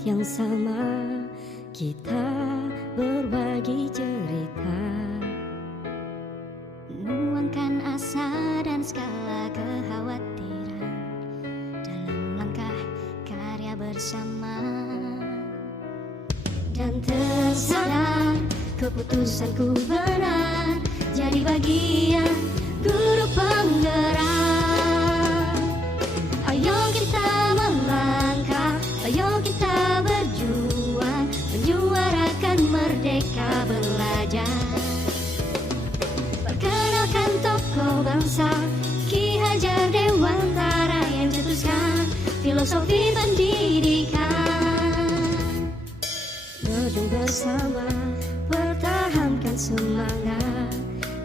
yang sama, kita berbagi cerita, menuangkan asa dan segala kekhawatiran dalam langkah karya bersama. Dan tersadar keputusanku benar, jadi bagian guru penggerak. Ayo kita melangkah, ayo kita berjuang, menyuarakan merdeka belajar. Perkenalkan tokoh bangsa Ki Hajar Dewantara yang cetuskan filosofi pendidikan. berjuang bersama, pertahankan semangat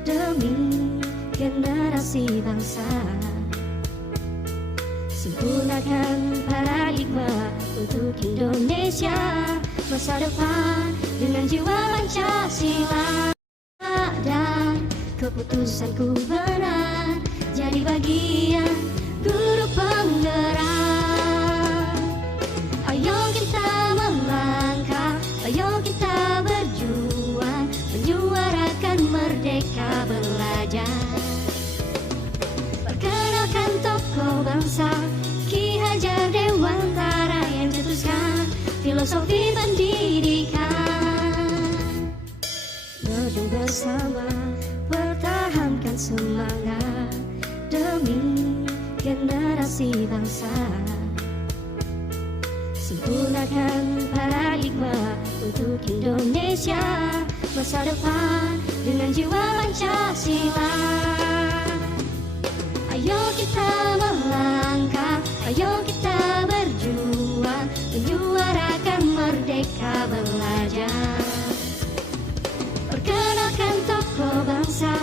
demi generasi bangsa. Sempurnakan paradigma untuk Indonesia masa depan dengan jiwa Pancasila. Dan keputusanku benar, jadi bagian guru penggerak. Ayo kita melangkah, ayo kita berjuang, menyuarakan merdeka belajar. Perkenalkan tokoh bangsa Ki Hajar Dewantara yang cetuskan filosofi pendidikan. Berjuang bersama, pertahankan semangat demi generasi bangsa. Sempurnakan paradigma untuk Indonesia masa depan dengan jiwa Pancasila. Ayo kita melangkah, ayo kita berjuang, menyuarakan merdeka belajar. Perkenalkan tokoh bangsa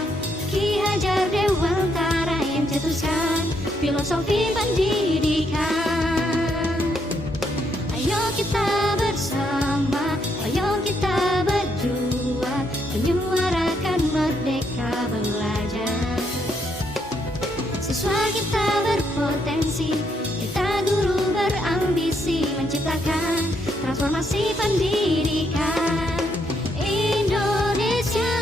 Ki Hajar Dewantara yang cetuskan filosofi pendidikan. Ayo kita bersama, ayo kita berjuang, menyuarakan merdeka belajar. Siswa kita berpotensi, kita guru berambisi, menciptakan transformasi pendidikan Indonesia.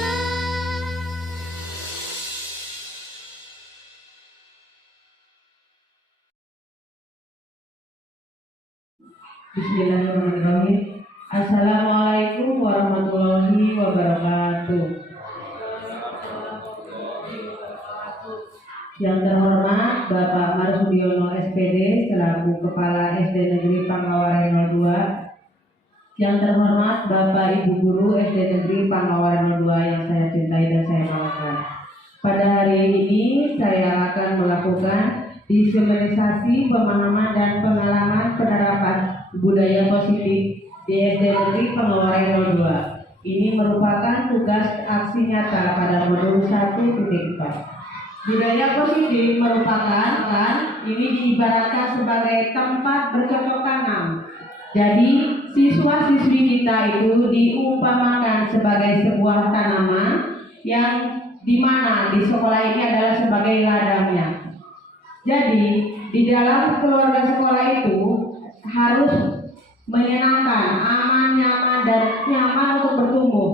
Bismillahirrahmanirrahim. Assalamualaikum warahmatullahi wabarakatuh. Yang terhormat Bapak Marsudiono SPD selaku Kepala SD Negeri Pangawaren 02. Yang terhormat Bapak Ibu Guru SD Negeri Pangawaren 02 yang saya cintai dan saya banggakan. Pada hari ini saya akan melakukan diseminasi pemahaman dan pengalaman penerapan budaya positif di SD Negeri Pangawaren 02. Ini merupakan tugas aksi nyata pada modul 1.4. Budaya positif merupakan ini diibaratkan sebagai tempat bercocok tanam. Jadi siswa-siswi kita itu diumpamakan sebagai sebuah tanaman yang dimana di sekolah ini adalah sebagai ladangnya. Jadi di dalam keluarga sekolah itu harus menyenangkan, aman, nyaman, dan nyaman untuk bertumbuh,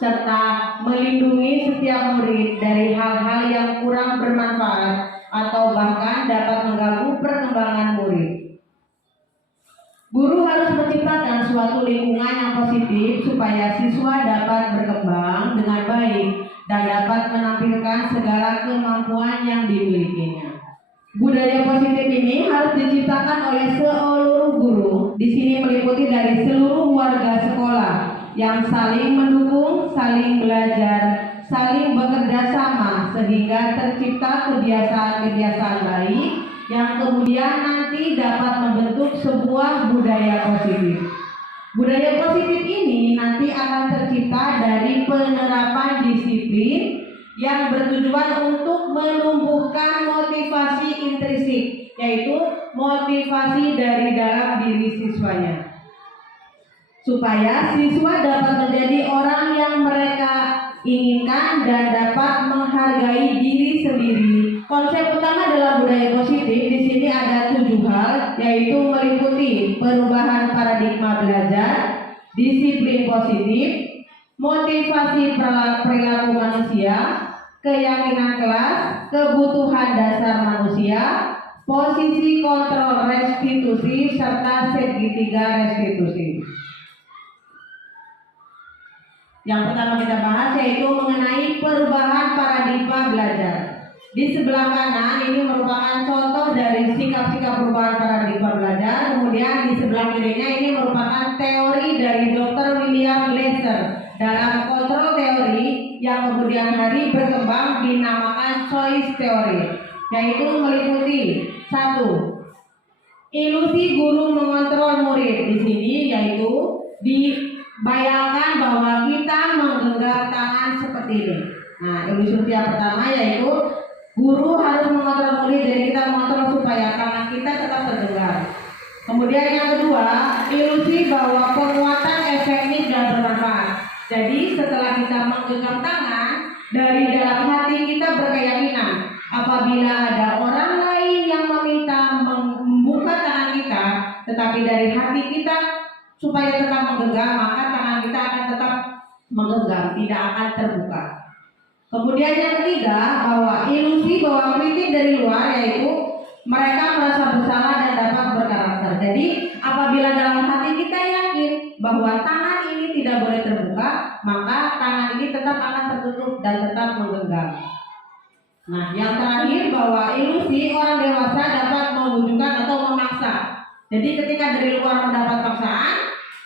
serta melindungi setiap murid dari hal-hal yang kurang bermanfaat atau bahkan dapat mengganggu perkembangan murid. Guru harus menciptakan suatu lingkungan yang positif supaya siswa dapat berkembang dengan baik dan dapat menampilkan segala kemampuan yang dimilikinya. Budaya positif ini harus diciptakan oleh seluruh guru. Di sini meliputi dari seluruh warga sekolah yang saling mendukung, saling belajar, saling bekerja sama sehingga tercipta kebiasaan-kebiasaan baik yang kemudian nanti dapat membentuk sebuah budaya positif. Budaya positif ini nanti akan tercipta dari penerapan disiplin yang bertujuan untuk menumbuhkan motivasi intrinsik, yaitu motivasi dari dalam diri siswanya, supaya siswa dapat menjadi orang yang mereka inginkan dan dapat menghargai diri sendiri konsep utama dalam budaya positif di sini ada 7 hal, yaitu meliputi perubahan paradigma belajar, disiplin positif, motivasi perilaku manusia, keyakinan kelas, kebutuhan dasar manusia, posisi kontrol restitusi, serta segitiga restitusi. Yang pertama kita bahas yaitu mengenai perubahan paradigma belajar. Di sebelah kanan ini merupakan contoh dari sikap-sikap perubahan paradigma belajar. Kemudian di sebelah kirinya ini merupakan teori dari Dr. William Glasser dalam kontrol teori yang kemudian hari berkembang dinamakan choice theory, yaitu meliputi 1. Ilusi guru mengontrol murid. Di sini yaitu dibayangkan bahwa kita menggenggam tangan seperti ini. Nah, ilusi yang pertama yaitu guru harus mengontrol murid, jadi kita mengontrol supaya tangan kita tetap tergenggam. Kemudian yang kedua, ilusi bahwa penguatan efektif dan bermanfaat. Jadi setelah kita menggenggam tangan, dari dalam hati kita berkeyakinan apabila ada orang lain yang meminta membuka tangan kita, tetapi dari hati kita supaya tetap menggenggam, maka tangan kita akan tetap menggenggam, tidak akan terbuka. Kemudian yang ketiga, bahwa ilusi bahwa kritik dari luar, yaitu mereka merasa bersalah dan dapat berkarakter. Jadi apabila dalam hati kita yakin bahwa tangan ini tidak boleh terbuka, maka tangan ini tetap akan tertutup dan tetap menggenggam. Nah, yang terakhir bahwa ilusi orang dewasa dapat mewujudkan atau memaksa. Jadi ketika dari luar mendapat paksaan,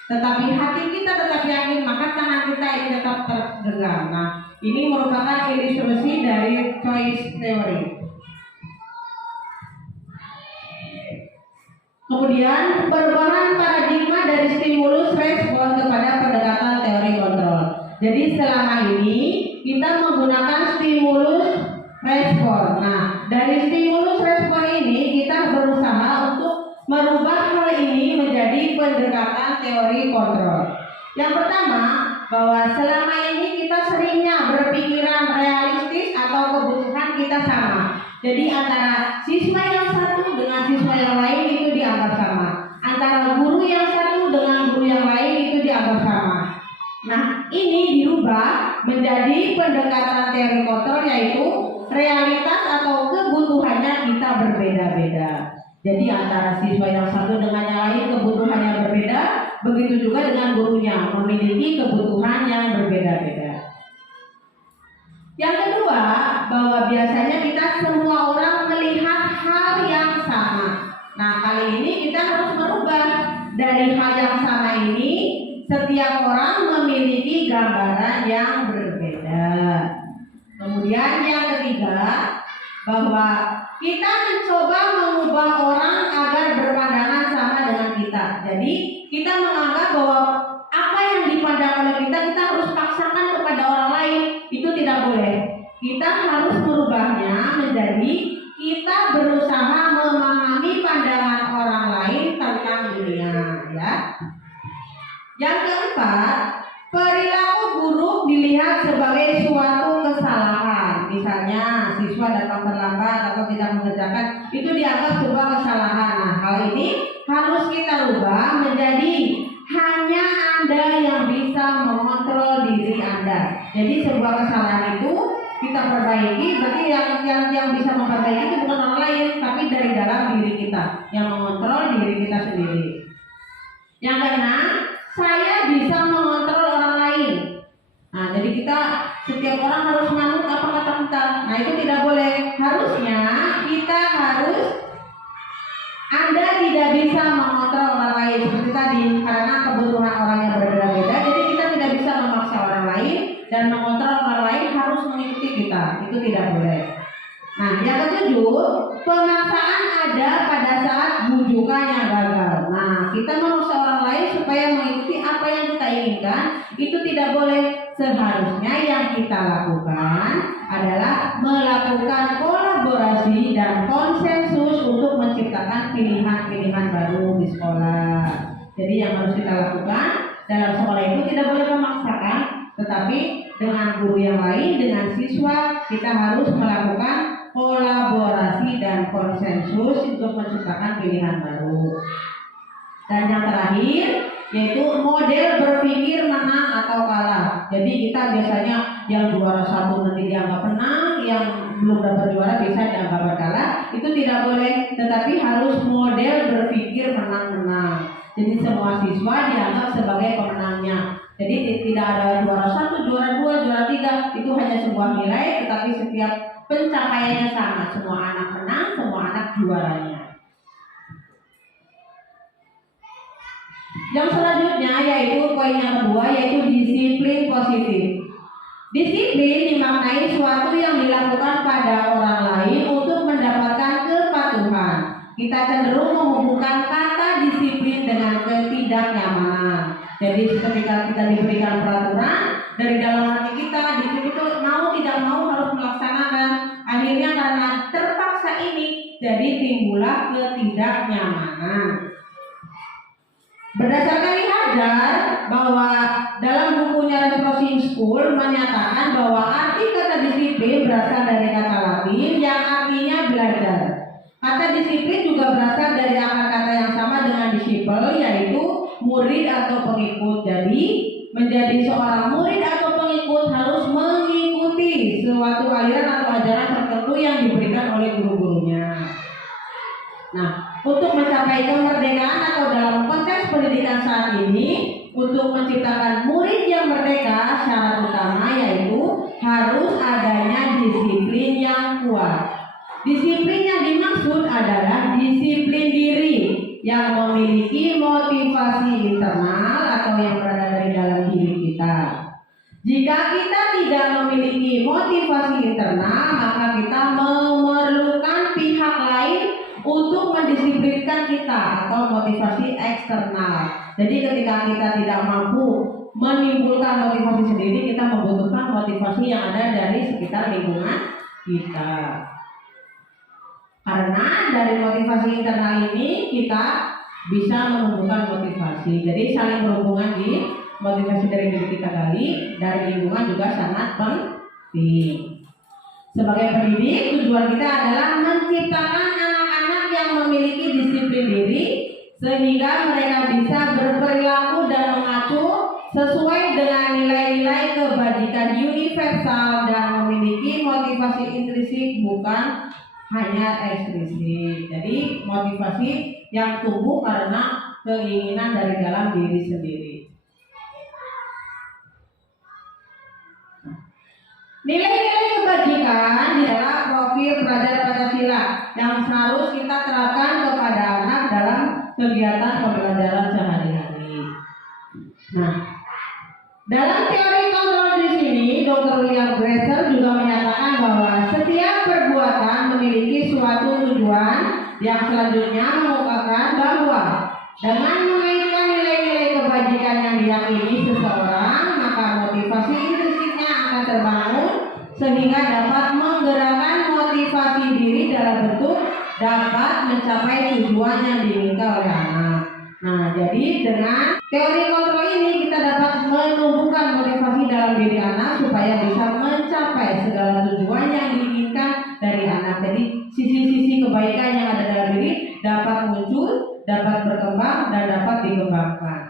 tetapi hati kita tetap yakin, maka tangan kita ini tetap tergenggam. Nah, ini merupakan ilustrasi dari choice theory. Kemudian perubahan paradigma dari stimulus respon kepada pendekatan teori kontrol. Jadi selama ini kita menggunakan stimulus respon. Nah, dari stimulus respon ini kita berusaha untuk merubah hal ini menjadi pendekatan teori kontrol. Yang pertama, bahwa selama ini kita seringnya berpikiran realistis atau kebutuhan kita sama. Jadi antara siswa yang satu dengan siswa yang lain itu dianggap sama. Antara guru yang satu dengan guru yang lain itu dianggap sama. Nah, ini dirubah menjadi pendekatan teori kontrol, yaitu realitas atau kebutuhannya kita berbeda-beda. Jadi antara siswa yang satu dengan yang lain kebutuhannya berbeda, begitu juga dengan gurunya memiliki kebutuhan yang berbeda-beda. Yang kedua, bahwa biasanya kita semua orang melihat hal yang sama. Nah, kali ini kita harus merubah dari hal yang sama ini. Setiap orang memiliki gambaran yang berbeda. Kemudian yang ketiga, bahwa kita mencoba mengubah orang agar berpandangan sama dengan kita. Jadi kita menganggap bahwa apa yang dipandang oleh kita harus paksakan kepada orang lain. Itu tidak boleh. Kita harus merubahnya menjadi kita berusaha memahami pandangan orang lain tentang dunia, ya. Yang keempat, perilaku buruk dilihat sebagai suatu kesalahan. Misalnya siswa datang terlambat atau tidak mengerjakan, itu dianggap sebuah kesalahan. Nah, hal ini harus kita rubah menjadi hanya Anda yang bisa mengontrol diri Anda. Jadi sebuah kesalahan itu kita perbaiki, berarti yang bisa memperbaiki itu bukan orang lain, tapi dari dalam diri kita, yang mengontrol diri kita sendiri. Yang keenam, saya bisa mengontrol orang lain. Nah, jadi kita setiap orang harus manut apa kata kita. Nah, itu tidak boleh. Harusnya kita harus Anda tidak bisa mengontrol orang lain seperti tadi, karena kebutuhan orangnya berbeda-beda. Jadi kita tidak bisa memaksa orang lain dan mengontrol orang lain harus mengikuti kita. Itu tidak boleh. Nah, yang ketujuh, pemaksaan ada pada saat bujukan yang gagal. Nah, kita memaksa orang lain supaya mengikuti apa yang kita inginkan, itu tidak boleh. Seharusnya yang kita lakukan adalah melakukan kolaborasi dan konsensus untuk menciptakan pilihan-pilihan baru di sekolah. Jadi yang harus kita lakukan dalam sekolah itu tidak boleh memaksakan, tetapi dengan guru yang lain, dengan siswa, kita harus melakukan kolaborasi dan konsensus untuk menciptakan pilihan baru. Dan yang terakhir yaitu model berpikir menang atau kalah. Jadi kita biasanya yang juara satu nanti dianggap menang, yang belum dapat juara bisa dianggap kalah. Itu tidak boleh, tetapi harus model berpikir menang-menang. Jadi semua siswa dianggap sebagai pemenangnya. Jadi tidak ada juara satu, juara dua, juara tiga. Itu hanya sebuah nilai, tetapi setiap pencapaiannya sama. Semua anak menang, semua anak juaranya. Yang selanjutnya yaitu poin yang kedua, yaitu disiplin positif. Disiplin dimaknai suatu yang dilakukan pada orang lain untuk mendapatkan kepatuhan. Kita cenderung menghubungkan kata disiplin dengan ketidaknyamanan. Jadi ketika kita diberikan peraturan dari dalam hati kita, disiplin itu mau tidak mau harus melaksanakan. Akhirnya karena terpaksa ini, jadi timbullah ketidaknyamanan. Berdasarkan Hajar bahwa dalam bukunya Refreshing School menyatakan bahwa arti kata disiplin berasal dari kata Latin yang artinya belajar. Kata disiplin juga berasal dari akar kata yang sama dengan disciple, yaitu murid atau pengikut. Jadi menjadi seorang murid atau pengikut harus mengikuti suatu aliran atau ajaran tertentu yang diberikan oleh guru-gurunya. Nah, untuk mencapai kemerdekaan atau dalam konteks pendidikan saat ini, untuk menciptakan murid yang merdeka, syarat utama yaitu harus adanya disiplin yang kuat. Disiplin yang dimaksud adalah disiplin diri yang memiliki motivasi internal atau yang berada dari dalam diri kita. Jika kita tidak memiliki motivasi internal, maka kita memerlukan pihak lain untuk mendisiplinkan kita atau motivasi eksternal. Jadi ketika kita tidak mampu menimbulkan motivasi sendiri, kita membutuhkan motivasi yang ada dari sekitar lingkungan kita. Karena dari motivasi internal ini kita bisa menumbuhkan motivasi. Jadi saling berhubungan di motivasi dari diri kita dari lingkungan juga sangat penting. Sebagai pendidik, tujuan kita adalah menciptakan anak-anak yang memiliki disiplin diri sehingga mereka bisa berperilaku dan mengacu sesuai dengan nilai-nilai kebajikan universal dan memiliki motivasi intrinsik bukan hanya ekstrinsik. Jadi motivasi yang tumbuh karena keinginan dari dalam diri sendiri. Nilai-nilai kebajikan adalah profil pelajar Pancasila yang harus kita terapkan kepada anak dalam kegiatan pembelajaran sehari-hari. Nah, dalam teori kontrol di sini, Dr. William Glasser juga menyatakan bahwa setiap perbuatan memiliki suatu tujuan yang selanjutnya mengungkapkan bahwa dengan mengaitkan nilai-nilai kebajikan yang diyakini seseorang, maka motivasi intrinsiknya akan terbangun sehingga dapat menggerakkan motivasi diri dalam bentuk dapat mencapai tujuan yang diinginkan oleh anak. Nah, jadi dengan teori kontrol ini kita dapat menumbuhkan motivasi dalam diri anak supaya bisa mencapai segala tujuan yang diinginkan dari anak. Jadi sisi-sisi kebaikan yang ada dalam diri dapat muncul, dapat berkembang dan dapat dikembangkan.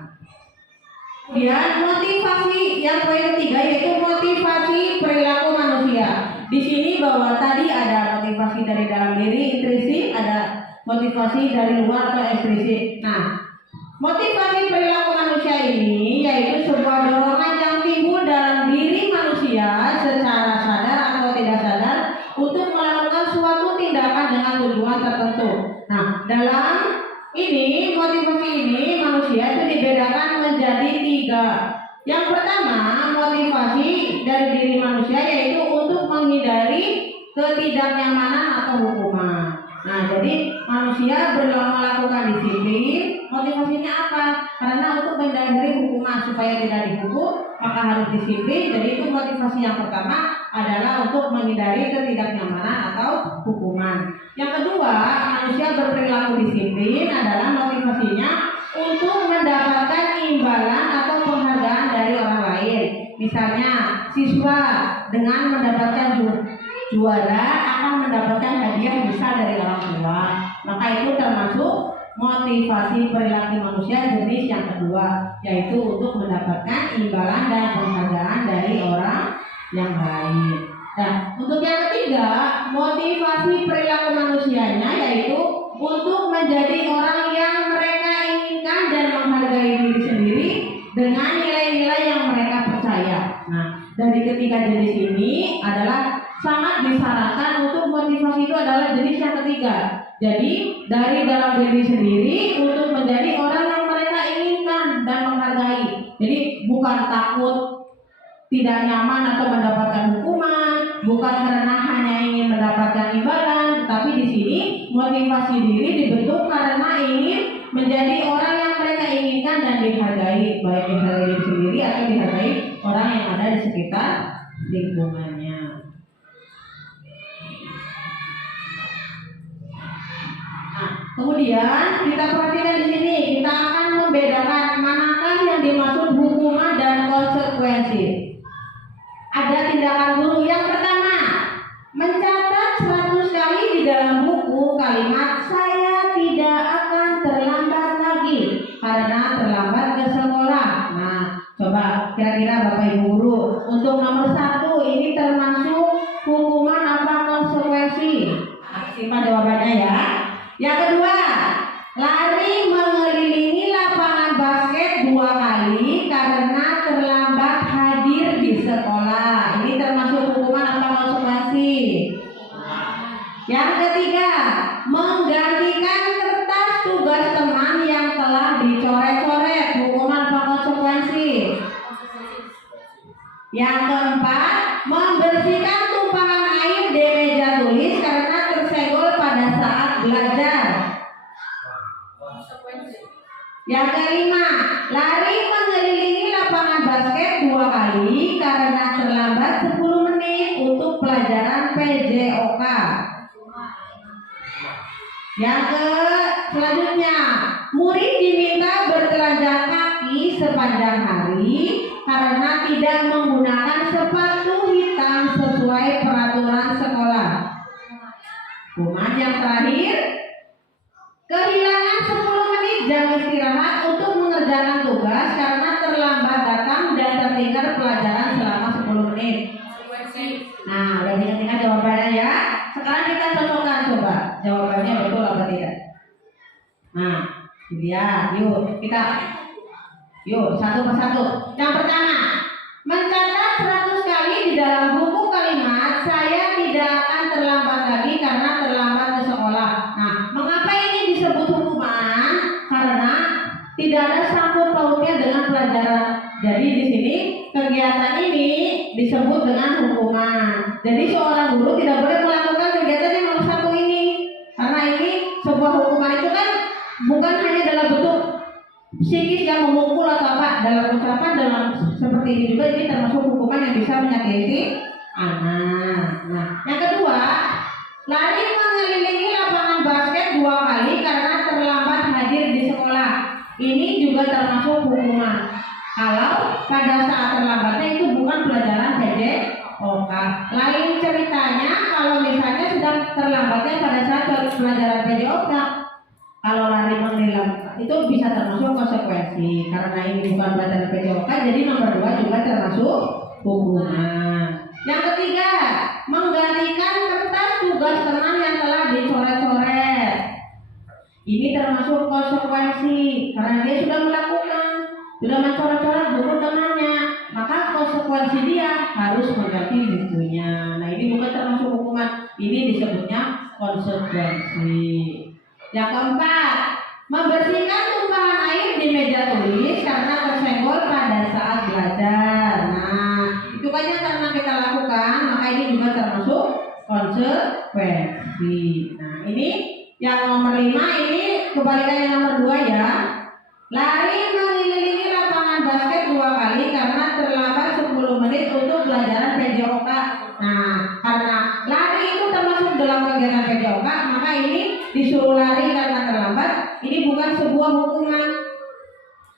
Kemudian motivasi yang poin ketiga yaitu motivasi perilaku manusia. Di sini bahwa tadi ada motivasi dari dalam diri intrinsik, ada motivasi dari luar atau ekstrinsik. Nah, motivasi perilaku manusia ini yaitu sebuah dorongan yang timbul dalam diri manusia secara sadar atau tidak sadar untuk melakukan suatu tindakan dengan tujuan tertentu. Nah, dalam ini motivasi ini manusia itu dibedakan menjadi tiga. Yang pertama, motivasi dari diri manusia yaitu untuk menghindari ketidaknyamanan atau hukuman. Nah, jadi manusia melakukan disiplin, motivasinya apa? Karena untuk menghindari hukuman supaya tidak dihukum, maka harus disiplin. Jadi itu motivasi yang pertama adalah untuk menghindari ketidaknyamanan atau hukuman. Yang kedua, manusia berperilaku disiplin adalah motivasinya untuk mendapatkan imbalan atau penghargaan dari orang lain. Misalnya, siswa dengan mendapatkan juara akan mendapatkan hadiah besar dari orang tua. Maka itu termasuk motivasi perilaku manusia jenis yang kedua, yaitu untuk mendapatkan imbalan dan penghargaan dari orang yang lain. Nah, untuk yang ketiga, motivasi perilaku manusianya yaitu untuk menjadi orang yang mereka inginkan dan menghargai diri sendiri dengan nilai-nilai yang mereka percaya. Nah, dari ketiga jenis ini adalah sangat disarankan untuk motivasi itu adalah jenis yang ketiga. Jadi dari dalam diri sendiri untuk menjadi orang yang mereka inginkan dan menghargai. Jadi bukan takut tidak nyaman atau mendapatkan hukuman, bukan karena hanya ingin mendapatkan imbalan, tapi di sini motivasi diri dibentuk karena ingin menjadi orang yang mereka inginkan dan dihargai, baik dihargai diri sendiri atau dihargai orang yang ada di sekitar lingkungannya. Nah, kemudian kita perhatikan di sini, kita akan membedakan manakah yang dimaksud hukuman dan konsekuensi. Ada tindakan guru yang pertama, mencatat 100 kali di dalam buku kalimat saya tidak akan terlambat lagi karena terlambat ke sekolah. Nah, coba kira-kira Bapak Ibu guru, untuk nomor 1 ini termasuk hukuman apa konsekuensi? Simpan jawabannya ya. Yang kedua, lari mengelilingi lapangan basket 2 kali karena terlambat hadir di sekolah. Ini termasuk hukuman apa konsekuensi? Yang ketiga, menggantikan kertas tugas teman yang telah dicoret-coret. Hukuman apa konsekuensi? Yang keempat, membersihkan tumpahan air di meja tulis karena tersenggol pada saat belajar. Yang kelima, lari mengelilingi lapangan basket 2 kali karena terlambat 10 menit untuk pelajaran PJOK. Selanjutnya, murid diminta bertelanjang kaki sepanjang hari karena tidak menggunakan sepatu hitam sesuai peraturan sekolah. Hukuman yang terakhir, kehilangan 10 menit jam istirahat untuk mengerjakan tugas karena terlambat datang dan tertinggal pelajaran selama 10 menit. Nah, udah ingat-ingat jawabannya ya. Sekarang kita cocokkan coba jawabannya betul apa tidak. Nah, lihat, yuk satu persatu. Yang pertama, mencatat 100 kali di dalam buku kalimat saya tidak akan terlambat lagi karena terlambat ke sekolah. Nah, mengapa ini disebut hukuman? Karena tidak ada sangkut pautnya dengan pelajaran. Jadi di sini kegiatan ini disebut dengan hukuman. Jadi seorang guru tidak boleh melakukan kegiatan yang nomor 1 ini, karena ini sebuah hukuman itu kan bukan hanya dalam bentuk psikis yang memukul atau apa, dalam ucapan dalam seperti ini juga ini termasuk hukuman yang bisa menyakiti anak. Nah, yang kedua, lari mengelilingi lapangan basket 2 kali karena terlambat hadir di sekolah. Ini juga termasuk hukuman. Kalau pada saat terlambatnya itu bukan pelajaran PJOK. Lain ceritanya kalau misalnya sedang terlambatnya pada saat pelajaran PJOK. Kalau lari menghilang itu bisa termasuk konsekuensi karena ini bukan pelajaran PJOK. Jadi nomor 2 juga termasuk hukuman. Yang ketiga, menggantikan kertas tugas teman yang telah dicoret-coret. Ini termasuk konsekuensi karena dia sudah mencoret-coret buku temannya, maka konsekuensi dia harus mengganti bukunya. Nah, ini bukan termasuk hukuman, ini disebutnya konsekuensi. Yang keempat, membersihkan tumpahan air di meja tulis karena tersenggol pada saat belajar. Nah, itu kan yang karena kita lakukan, maka ini juga termasuk konsekuensi. Nah, ini yang nomor 5 ini kebalikannya nomor 2 ya. Lari mengelilingi lapangan basket 2 kali karena terlambat 10 menit untuk pelajaran PJOK. Nah, karena lari itu termasuk dalam kegiatan PJOK, maka ini disuruh lari karena terlambat. Ini bukan sebuah hukuman,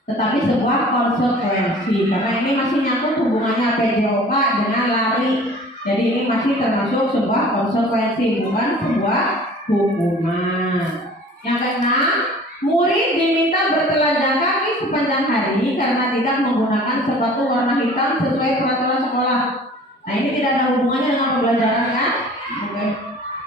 tetapi sebuah konsekuensi karena ini masih nyangkut hubungannya PJOK dengan lari. Jadi ini masih termasuk sebuah konsekuensi, bukan sebuah hukuman. Yang keenam, murid diminta bertelanjang kaki sepanjang hari karena tidak menggunakan sepatu warna hitam sesuai peraturan sekolah. Nah ini tidak ada hubungannya dengan pembelajaran kan? Oke.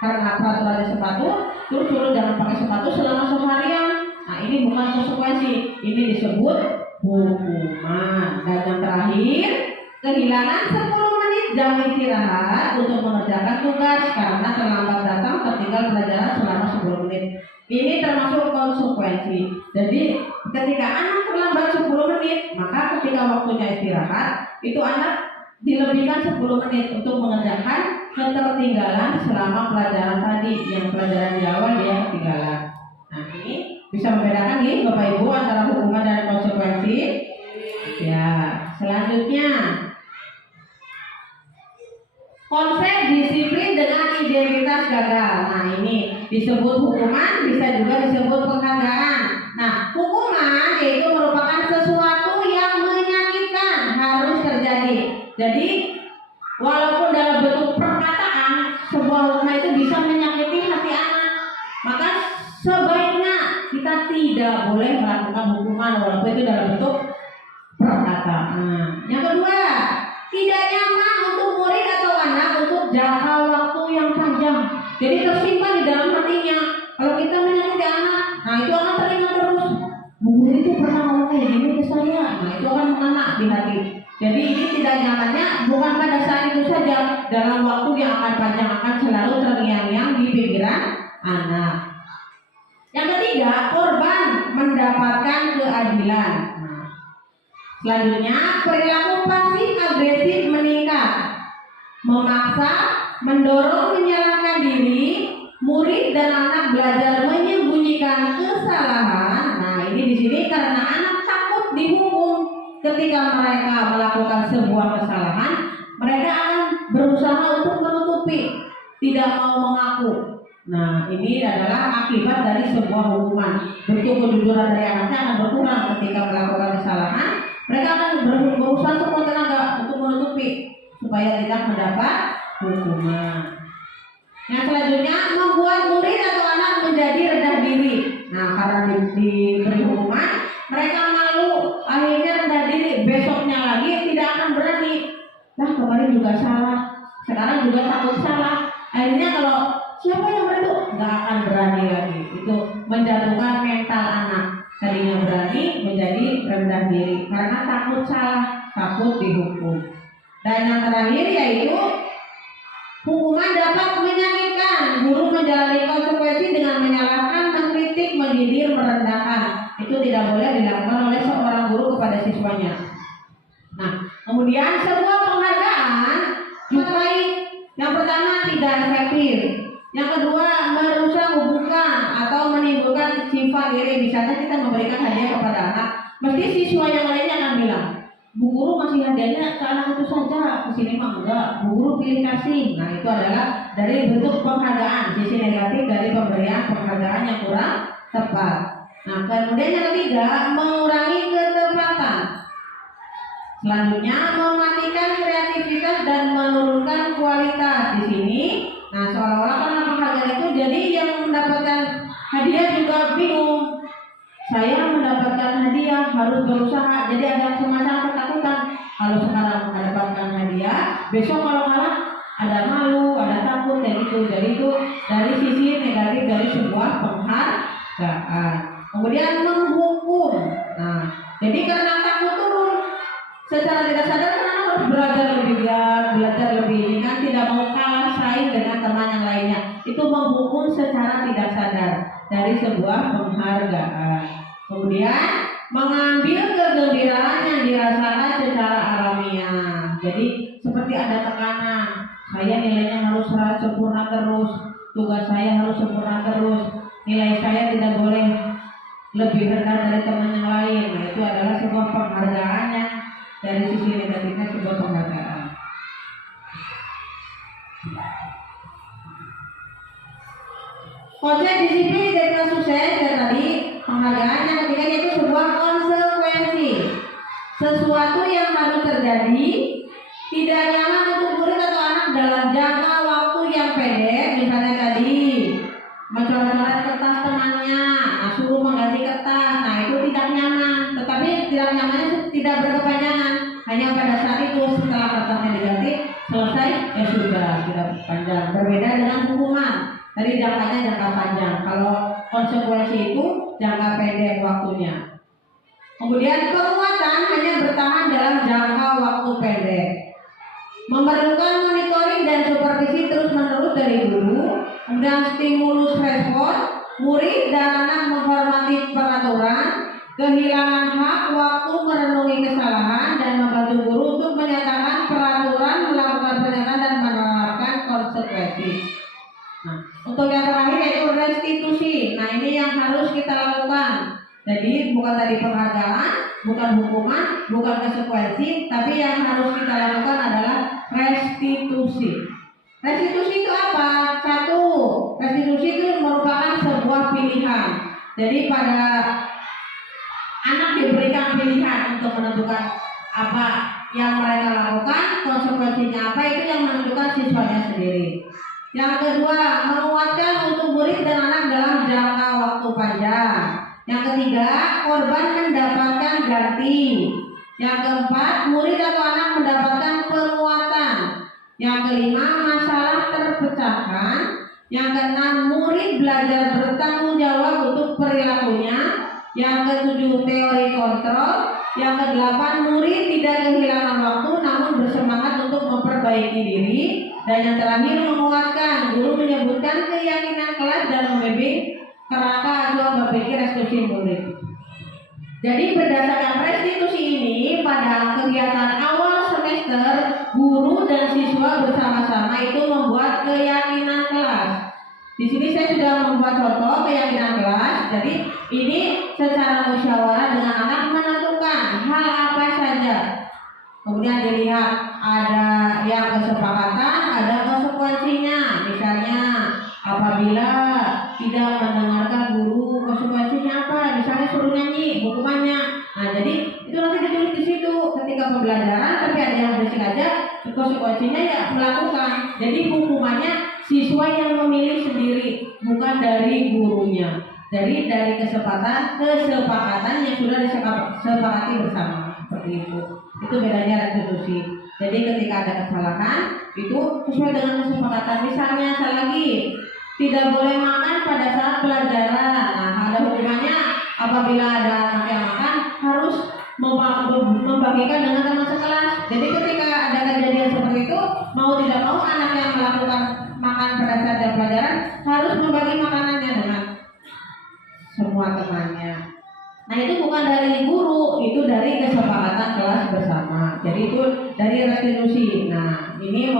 Karena peraturan sepatu, terus suruh jangan pakai sepatu selama seharian. Nah ini bukan konsekuensi, ini disebut hukuman. Dan yang terakhir, kehilangan 10 menit jam istirahat untuk mengerjakan tugas karena terlambat datang tertinggal pelajaran selama 10 menit. Ini termasuk konsekuensi. Jadi ketika anak terlambat 10 menit, maka ketika waktunya istirahat, itu anak dilebihkan 10 menit untuk mengerjakan ketertinggalan selama pelajaran tadi, yang pelajaran di awal dia ketinggalan. Nah ini bisa membedakan nih Bapak Ibu antara hukuman dan konsekuensi. Ya, selanjutnya konsep disiplin dengan identitas gagal. Nah ini disebut hukuman, bisa juga disebut penghargaan. Nah hukuman yaitu merupakan sesuatu yang menyakitkan harus terjadi. Jadi walaupun dalam bentuk perkataan sebuah hukuman itu bisa menyakiti hati anak, maka sebaiknya kita tidak boleh melakukan hukuman walaupun itu dalam bentuk perkataan. Yang kedua, tidak nyaman untuk murid atau anak untuk jangka waktu yang panjang. Jadi tersimpan di dalam hatinya. Kalau kita menyakiti anak, nah itu akan teringat terus. Bu guru itu pernah ngomong kayak gini ke saya. Nah itu akan mengena di hati. Jadi ini tidak nyamannya bukan pada saat itu saja, dalam waktu yang akan panjang akan selalu terngiang-ngiang di pikiran anak. Yang ketiga, korban mendapatkan keadilan. Nah, selanjutnya, perilaku pasif agresif meningkat, memaksa, mendorong menyalahkan diri, murid dan anak belajar menyembunyikan kesalahan. Nah, ini di sini karena anak takut dihukum. Ketika mereka melakukan sebuah kesalahan, mereka akan berusaha untuk menutupi, tidak mau mengaku. Nah, ini adalah akibat dari sebuah hukuman. Bentuk kejujuran dari anaknya akan berkurang ketika melakukan kesalahan. Mereka akan berusaha sekuat tenaga untuk menutupi supaya tidak mendapat hukuman. Yang selanjutnya, membuat murid atau anak menjadi rendah diri. Nah, karena diberi hukuman, mereka malu, akhirnya rendah diri. Besoknya lagi tidak akan berani. Lah kemarin juga salah, sekarang juga takut salah. Akhirnya kalau siapa yang berani, nggak akan berani lagi. Itu menjatuhkan mental anak. Tadinya berani menjadi rendah diri karena takut salah, takut dihukum. Dan yang terakhir yaitu hukuman dapat menyakitkan. Guru menjalani konsekuensi dengan menyalahkan, mengkritik, menyindir, merendahkan. Itu tidak boleh dilakukan oleh seorang guru kepada siswanya. Nah, kemudian sebuah penghargaan juga baik. Yang pertama tidak efektif. Yang kedua merusak hubungan atau menimbulkan sifat iri. Misalnya kita memberikan hadiah kepada anak, mesti siswa yang lainnya akan bilang, Bu guru masih hadiahnya ke anak itu saja, ke sini mah enggak. Bu guru pilih kasih. Nah itu adalah dari bentuk penghargaan, sisi negatif dari pemberian penghargaan yang kurang tepat. Nah kemudian yang ketiga, mengurangi ketepatan. Selanjutnya mematikan kreativitas dan menurunkan kualitas. Di sini, nah seolah-olah karena penghargaan itu jadi yang mendapatkan hadiah juga bingung. Saya mendapatkan hadiah harus berusaha, jadi ada semacam ketakutan. Kalau sekarang mendapatkan hadiah, besok kalau kalah ada malu, ada takut, dan itu. Jadi itu dari sisi negatif dari sebuah penghargaan. Kemudian menghukum. Nah, jadi karena takut turun, secara tidak sadar kan anak harus belajar lebih giat, belajar lebih ringan, tidak mau kalah saing dengan teman yang lainnya. Itu menghukum secara tidak sadar dari sebuah penghargaan. Kemudian mengambil kegembiraan yang dirasakan secara alamiah. Jadi seperti ada tekanan, saya nilainya harus sempurna terus, tugas saya harus sempurna terus, nilai saya tidak boleh lebih rendah dari teman yang lain. Nah itu adalah sebuah penghargaan yang dari sisi negatifnya sebuah penghargaan. Konsep disiplin identitas sukses dan tadi penghargaan yang ketiga yaitu sebuah konsekuensi. Sesuatu yang harus terjadi, tidak nyaman untuk murid atau anak dalam jangka waktu yang pendek, misalnya tadi mencoret-coret kertas temannya, nah, suruh mengganti kertas, nah itu tidak nyaman. Tetapi tidak nyamannya tidak berkepanjangan, hanya pada saat itu setelah kertasnya diganti selesai ya sudah tidak panjang. Berbeda dengan hukuman, tadi jangkanya jangka panjang, kalau konsekuensi itu jangka pendek waktunya. Kemudian penguatan hanya bertahan dalam jangka waktu pendek, memerlukan monitoring dan supervisi terus-menerus dari guru. Kemudian stimulus respon, murid dan anak menghormati peraturan, kehilangan hak waktu merenungi kesalahan, dan membantu guru untuk menyatakan peraturan, melakukan pernyataan dan menerapkan konsekuensi. Nah, untuk yang terakhir yaitu restitusi. Nah, ini yang harus kita lakukan. Jadi bukan tadi penghargaan, bukan hukuman, bukan konsekuensi, tapi yang harus kita lakukan adalah restitusi. Restitusi itu apa? Satu, restitusi itu merupakan sebuah pilihan. Jadi pada anak diberikan pilihan untuk menentukan apa yang mereka lakukan, konsekuensinya apa, itu yang menentukan siswanya sendiri. Yang kedua, menguatkan untuk murid dan anak dalam jangka waktu panjang. Yang ketiga, korban mendapatkan ganti. Yang keempat, murid atau anak mendapatkan penguatan. Yang kelima, masalah terpecahkan. Yang keenam, murid belajar bertanggung jawab untuk perilakunya. Yang ketujuh, teori kontrol. Yang kedelapan, murid tidak kehilangan waktu namun bersemangat untuk memperbaiki diri. Dan yang terakhir, menguatkan. Guru menyebutkan keyakinan kelas dan membimbing kerangka acuan berpikir restitusi murid. Jadi berdasarkan restitusi ini, pada kegiatan awal semester, guru dan siswa bersama-sama itu membuat keyakinan kelas. Di sini saya sudah membuat contoh keyakinan kelas. Jadi ini secara musyawarah dengan anak menentukan hal apa saja. Kemudian dilihat ada yang kesepakatan, ada konsekuensinya. Misalnya apabila tidak mendengarkan guru, konsekuensinya apa? Misalnya suruh nyanyi, hukumannya. Nah, jadi itu nanti ditulis di situ ketika pembelajaran, tapi ada yang berisik aja, konsekuensinya ya melakukan. Jadi hukumannya siswa yang memilih sendiri, bukan dari gurunya. Jadi dari kesepakatan yang sudah disepakati bersama, seperti itu. Itu bedanya restitusi. Jadi ketika ada kesalahan itu sesuai dengan kesepakatan. Misalnya saya lagi tidak boleh makan pada saat pelajaran. Nah, ada hukumannya apabila ada anak yang makan harus membagikan dengan teman sekelas. Jadi ketika ada kejadian seperti itu, mau tidak mau anak yang melakukan makan pada saat jam pelajaran harus membagi makanannya dengan semua temannya. Nah, itu bukan dari guru, itu dari kesepakatan kelas bersama. Jadi itu dari restitusi. Nah, ini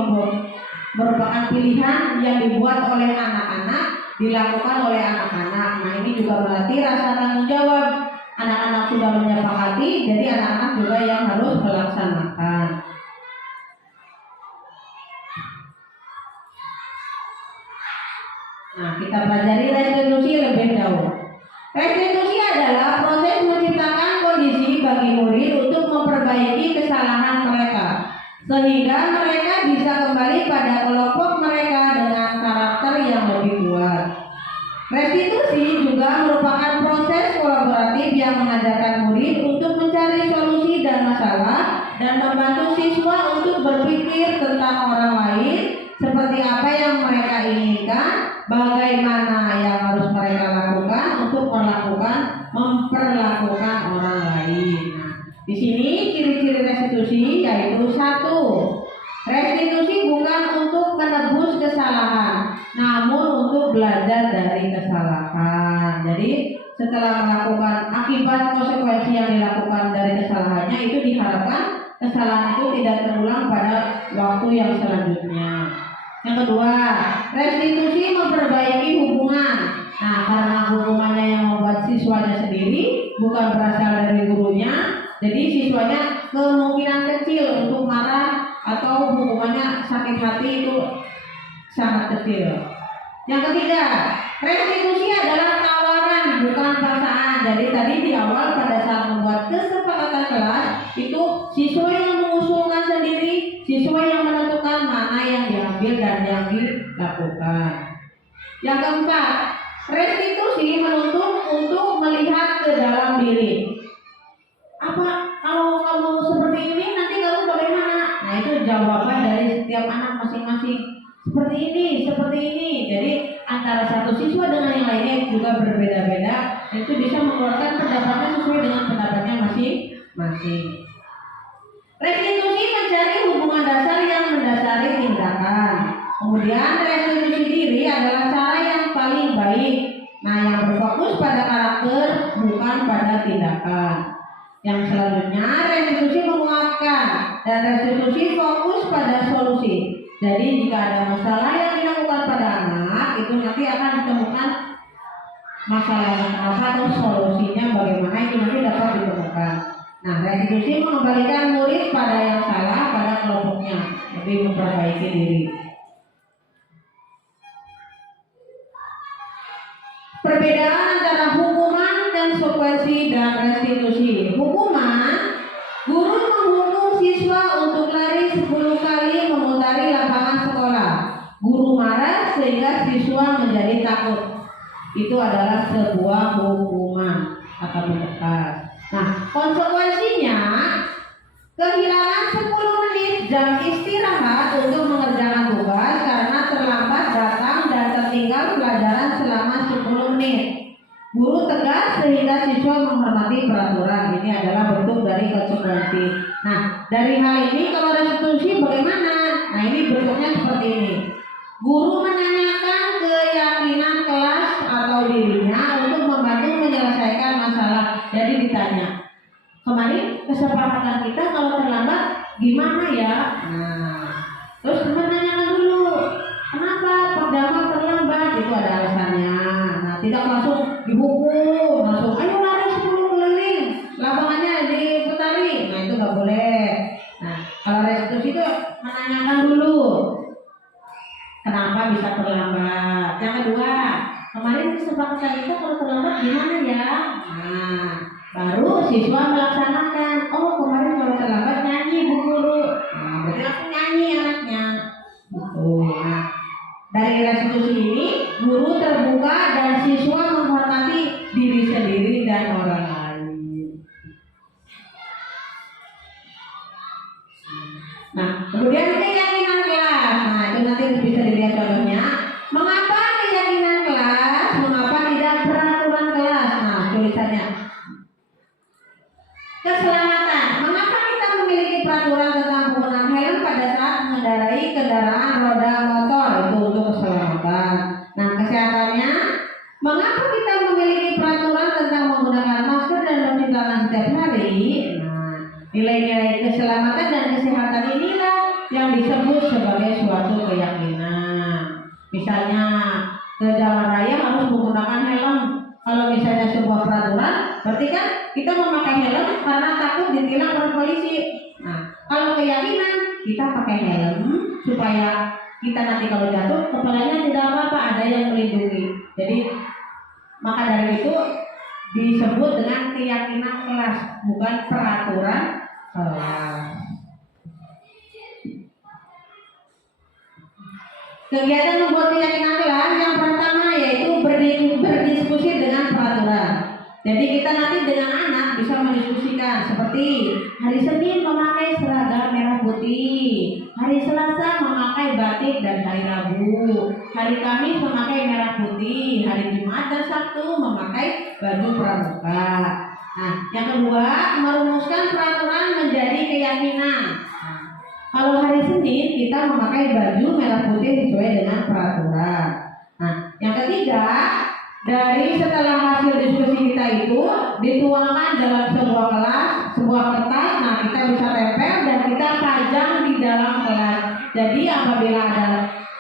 merupakan pilihan yang dibuat oleh anak-anak, dilakukan oleh anak-anak. Nah, ini juga berarti rasa tanggung jawab. Anak-anak sudah menyepakati, jadi anak-anak juga yang harus melaksanakan. Nah, kita pelajari restitusi lebih jauh. Restitusi adalah proses menciptakan kondisi bagi murid untuk memperbaiki kesalahan mereka, sehingga mereka bisa kembali pada kelompok mereka dengan karakter yang lebih kuat. Restitusi juga merupakan proses kolaboratif yang mengajarkan murid untuk mencari solusi dan masalah dan membantu siswa untuk berpikir tentang orang lain, seperti apa yang mereka inginkan, bagaimana yang harus mereka lakukan untuk memperlakukan orang lain. Nah, di sini ciri-ciri restitusi yaitu satu, restitusi bukan untuk menebus kesalahan, namun untuk belajar dari kesalahan. Jadi setelah melakukan akibat konsekuensi yang dilakukan dari kesalahannya, itu diharapkan kesalahan itu tidak terulang pada waktu yang selanjutnya. Yang kedua, restitusi memperbaiki hubungan. Nah, karena hukumannya yang membuat siswanya sendiri, bukan berasal dari gurunya, jadi siswanya kemungkinan kecil untuk marah atau hukumannya sakit hati itu sangat kecil. Yang ketiga, restitusi adalah tawaran, bukan paksaan. Jadi tadi di awal pada saat membuat kesepakatan kelas, itu siswa yang mengusulkan sendiri, siswa yang menentukan mana yang dia lakukan. Yang keempat, restitusi menuntut untuk melihat ke dalam diri. Apa kalau kamu seperti ini nanti kamu bagaimana? Nah itu jawaban dari setiap anak masing-masing. Seperti ini. Jadi antara satu siswa dengan yang lainnya juga berbeda-beda. Itu bisa mengeluarkan pendapatnya sesuai dengan pendapatnya masing-masing. Restitusi mencari hubungan dasar yang mendasari tindakan. Kemudian restitusi diri adalah cara yang paling baik. Nah yang berfokus pada karakter bukan pada tindakan. Yang selanjutnya restitusi menguatkan dan restitusi fokus pada solusi. Jadi jika ada masalah yang dilakukan pada anak itu nanti akan ditemukan masalahnya apa atau solusinya bagaimana itu nanti dapat ditemukan. Nah restitusi mengembalikan murid pada yang salah pada kelompoknya, lebih memperbaiki diri. Perbedaan antara hukuman, konsekuensi dan restitusi. Hukuman, guru menghukum siswa untuk lari 10 kali memutari lapangan sekolah. Guru marah sehingga siswa menjadi takut. Itu adalah sebuah hukuman atau bekas. Nah, konsekuensinya kehilangan 10 menit jam istirahat untuk mengerjakan tugas karena terlambat datang dan tertinggal pelajaran selama 10 menit. Guru tegas sehingga siswa menghormati peraturan. Ini adalah bentuk dari konsekuensi. Nah, dari hal ini kalau restitusi bagaimana? Nah, ini bentuknya seperti ini. Guru menanyakan keyakinan kelas atau dirinya untuk membantu menyelesaikan masalah. Jadi ditanya, kemarin kesepakatan kita kalau terlambat gimana ya? Nah, terus menanyakan dulu, kenapa Perdama terlambat? Itu ada alasannya. Nah, tidak langsung dihukum, langsung ayo lari 10 keliling, lapangannya diputari. Nah, itu nggak boleh. Nah, kalau restitusi itu menanyakan dulu, kenapa bisa terlambat? Yang kedua, kemarin kesepakatan kita kalau terlambat gimana ya? Nah, baru siswa melaksanakan. Oh, kemarin kalau terlambat nyanyi Bu Guru. Nah, berarti langsung nyanyi anaknya. Gitu. Nah, dari restitusi ini guru terbuka dan siswa menghormati diri sendiri dan orang lain. Nah, kemudian keyakinan kelas. Nah, itu nanti bisa dilihat contohnya. Mengapa keyakinan kelas? Mengapa tidak peraturan kelas? Nah, tulisannya. Keselamatan. Mengapa kita memiliki peraturan tentang penggunaan helm pada saat mengendarai kendaraan roda motor? Itu untuk keselamatan. Nah, kesehatannya. Mengapa kita memiliki peraturan tentang menggunakan masker dan mencuci tangan setiap hari? Nah, nilai-nilai keselamatan dan kesehatan inilah yang disebut sebagai suatu keyakinan. Misalnya ke jalan raya harus menggunakan helm. Kalau misalnya sebuah peraturan, berarti kan kita memakai helm karena takut ditilang oleh polisi. Nah, kalau keyakinan kita pakai helm supaya kita nanti kalau jatuh kepalanya tidak apa-apa, ada yang melindungi. Jadi maka dari itu disebut dengan keyakinan kelas, bukan peraturan kelas. Kegiatan membuat keyakinan kelas yang pertama yaitu berdiskusi dengan peraturan. Jadi kita nanti dengan anak bisa mendiskusikan seperti hari Senin memakai seragam merah putih, hari Selasa memakai batik dan hari Rabu, hari Kamis memakai merah putih, hari Jumat dan Sabtu memakai baju pramuka. Nah, yang kedua merumuskan peraturan menjadi keyakinan. Kalau hari Senin kita memakai baju merah putih sesuai dengan peraturan. Nah, yang ketiga, dari setelah hasil diskusi kita itu dituangkan dalam sebuah kelas, sebuah kertas. Nah, kita bisa tempel dan kita pajang di dalam kelas. Jadi apabila ada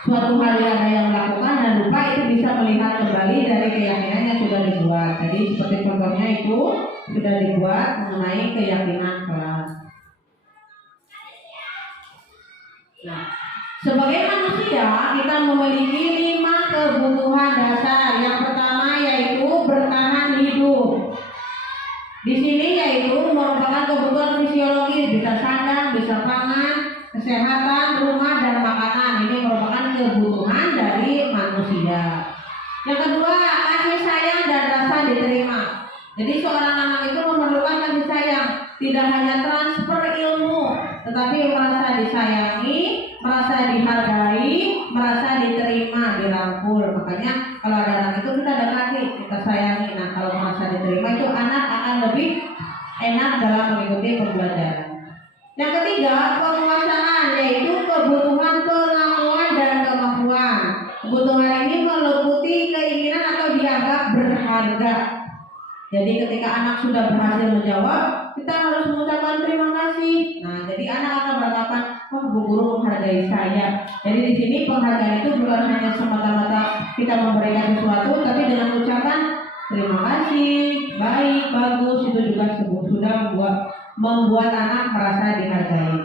suatu hari ada yang melakukan dan lupa, itu bisa melihat kembali dari keyakinan yang sudah dibuat. Jadi seperti contohnya itu sudah dibuat mengenai keyakinan kelas. Nah, sebagai manusia kita memiliki 5 kebutuhan dasar. Yang pertama yaitu bertahan hidup. Di sini yaitu merupakan kebutuhan fisiologis, bisa sandang, bisa pangan, kesehatan, rumah dan makanan. Ini merupakan kebutuhan dari Yang kedua, kasih sayang dan rasa diterima. Jadi seorang anak itu memerlukan kasih sayang, tidak hanya transfer ilmu, tetapi merasa disayangi, merasa dihargai, merasa diterima, dirangkul. Makanya kalau ada anak itu kita dekati, kita sayangi. Nah, kalau merasa diterima itu anak akan lebih enak dalam mengikuti pembelajaran. Yang ketiga, penguasaan, yaitu kebutuhan pengakuan dan kemampuan. Kebutuhan ini meliputi keinginan atau dianggap berharga. Jadi ketika anak sudah berhasil menjawab, kita harus mengucapkan terima kasih. Nah, jadi anak akan beranggapan, oh, Bu Guru menghargai saya. Jadi di sini penghargaan itu bukan hanya semata-mata kita memberikan sesuatu, tapi dengan ucapan terima kasih, baik, bagus, itu juga sudah membuat anak merasa dihargai.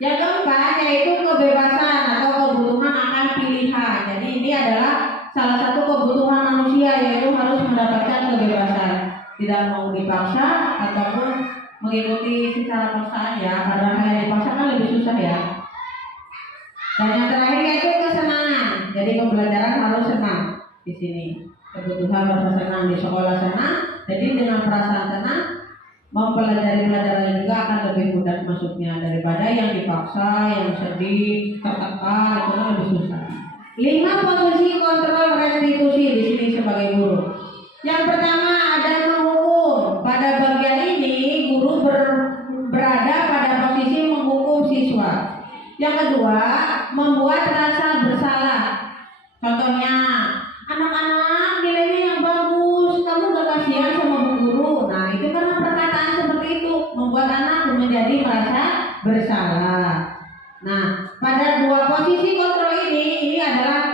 Yang keempat, yaitu kebebasan atau kebutuhan akan pilihan. Jadi ini adalah salah satu kebutuhan manusia, yaitu harus mendapatkan kebebasan, tidak mau dipaksa ataupun mengikuti secara paksaan ya, karena hanya dipaksa kan lebih susah ya. Dan yang terakhir yaitu kesenangan. Jadi pembelajaran harus senang di sini. Kebutuhan rasa senang di sekolah senang. Jadi dengan perasaan senang mempelajari pelajaran juga akan lebih mudah masuknya daripada yang dipaksa, yang sedih, tertekan, itu kan lebih susah. 5 posisi kontrol restitusi di sini sebagai guru. Yang pertama ada menghukum. Pada bagian ini guru berada pada posisi menghukum siswa. Yang kedua, membuat rasa bersalah. Contohnya, anak-anak nilainya yang bagus, kamu gak kasihan sama bu guru. Nah, itu karena perkataan seperti itu membuat anak menjadi merasa bersalah. Nah, pada 2 posisi kontrol ini adalah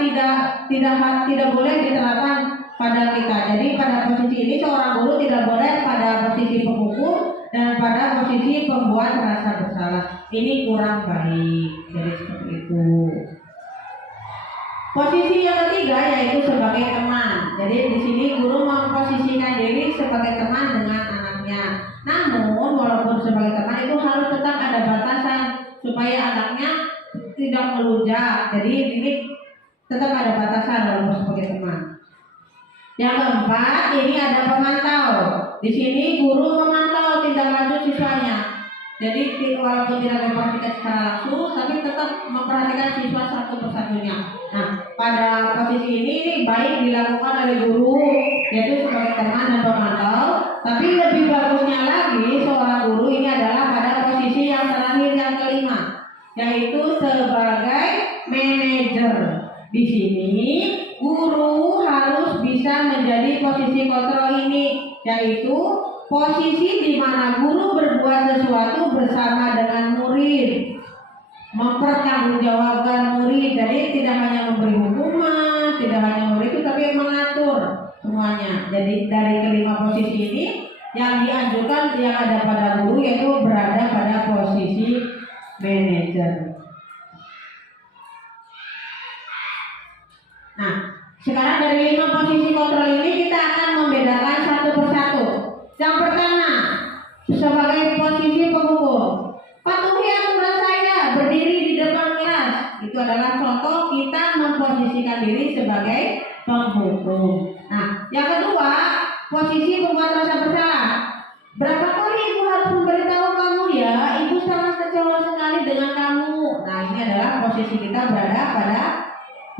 tidak boleh diterapkan pada kita. Jadi pada posisi ini seorang guru tidak boleh pada posisi penghukum dan pada posisi pembuat rasa bersalah. Ini kurang baik. Jadi seperti itu. Posisi yang ketiga yaitu sebagai teman. Jadi di sini guru memposisikan diri sebagai teman dengan anaknya. Namun walaupun sebagai teman itu harus tetap ada batasan supaya anaknya tidak melunjak. Jadi ini tetap ada batasan walaupun sebagai teman. Yang keempat, ini ada pemantau. Di sini guru memantau tindak lanjut siswanya. Jadi walaupun tidak memperhatikan secara langsung, tapi tetap memperhatikan siswa satu persatunya. Nah, pada posisi ini baik dilakukan oleh guru, yaitu sebagai teman dan pemantau. Tapi lebih bagusnya lagi seorang guru ini adalah pada posisi yang terakhir, yang kelima, yaitu sebagai manajer. Di sini guru harus bisa menjadi posisi kontrol ini, yaitu posisi di mana guru berbuat sesuatu bersama dengan murid, mempertanggungjawabkan murid. Jadi tidak hanya memberi hukuman, tidak hanya memberi itu, tapi mengatur semuanya. Jadi dari kelima posisi ini yang dianjurkan yang ada pada guru yaitu berada pada posisi manajer. Nah, sekarang dari 5 posisi kontrol ini kita akan membedakan satu persatu. Yang pertama, sebagai posisi penghukum, patuhi aturan saya, berdiri di depan kelas. Itu adalah contoh kita memposisikan diri sebagai penghukum. Nah, yang kedua, posisi pembuat rasa bersalah. Berapa kali ibu harus memberitahu kamu ya, ibu sangat kecewa sekali dengan kamu. Nah, ini adalah posisi kita berada pada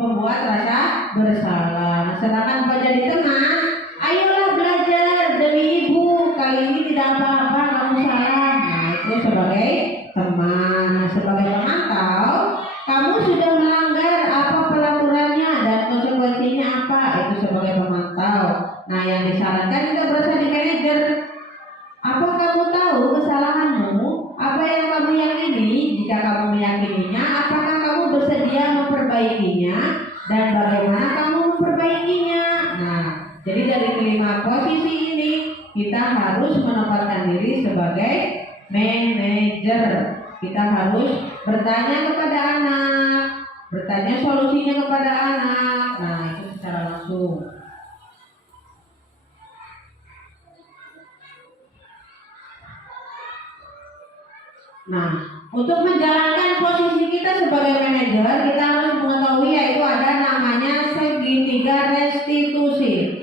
membuat rasa bersalah. Nah, sedangkan pada jadi teman, ayolah belajar demi ibu. Kali ini tidak apa-apa, kamu salah. Nah, itu sebagai teman. Nah, sebagai pemantau, kamu sudah melanggar apa peraturannya dan konsekuensinya apa. Itu sebagai pemantau. Nah, yang disarankan kita berasa di manajer. Apa kamu tahu kesalahanmu? Apa yang kamu yakini? Jika kamu meyakininya, apakah kamu bersedia memperbaikinya? Dan bagaimana kamu memperbaikinya? Nah, jadi dari kelima posisi ini kita harus menempatkan diri sebagai manajer. Kita harus bertanya kepada anak, bertanya solusinya kepada anak. Nah, itu secara langsung. Nah, untuk menjalankan posisi kita sebagai manajer, kita harus mengetahui yaitu ada namanya segitiga restitusi.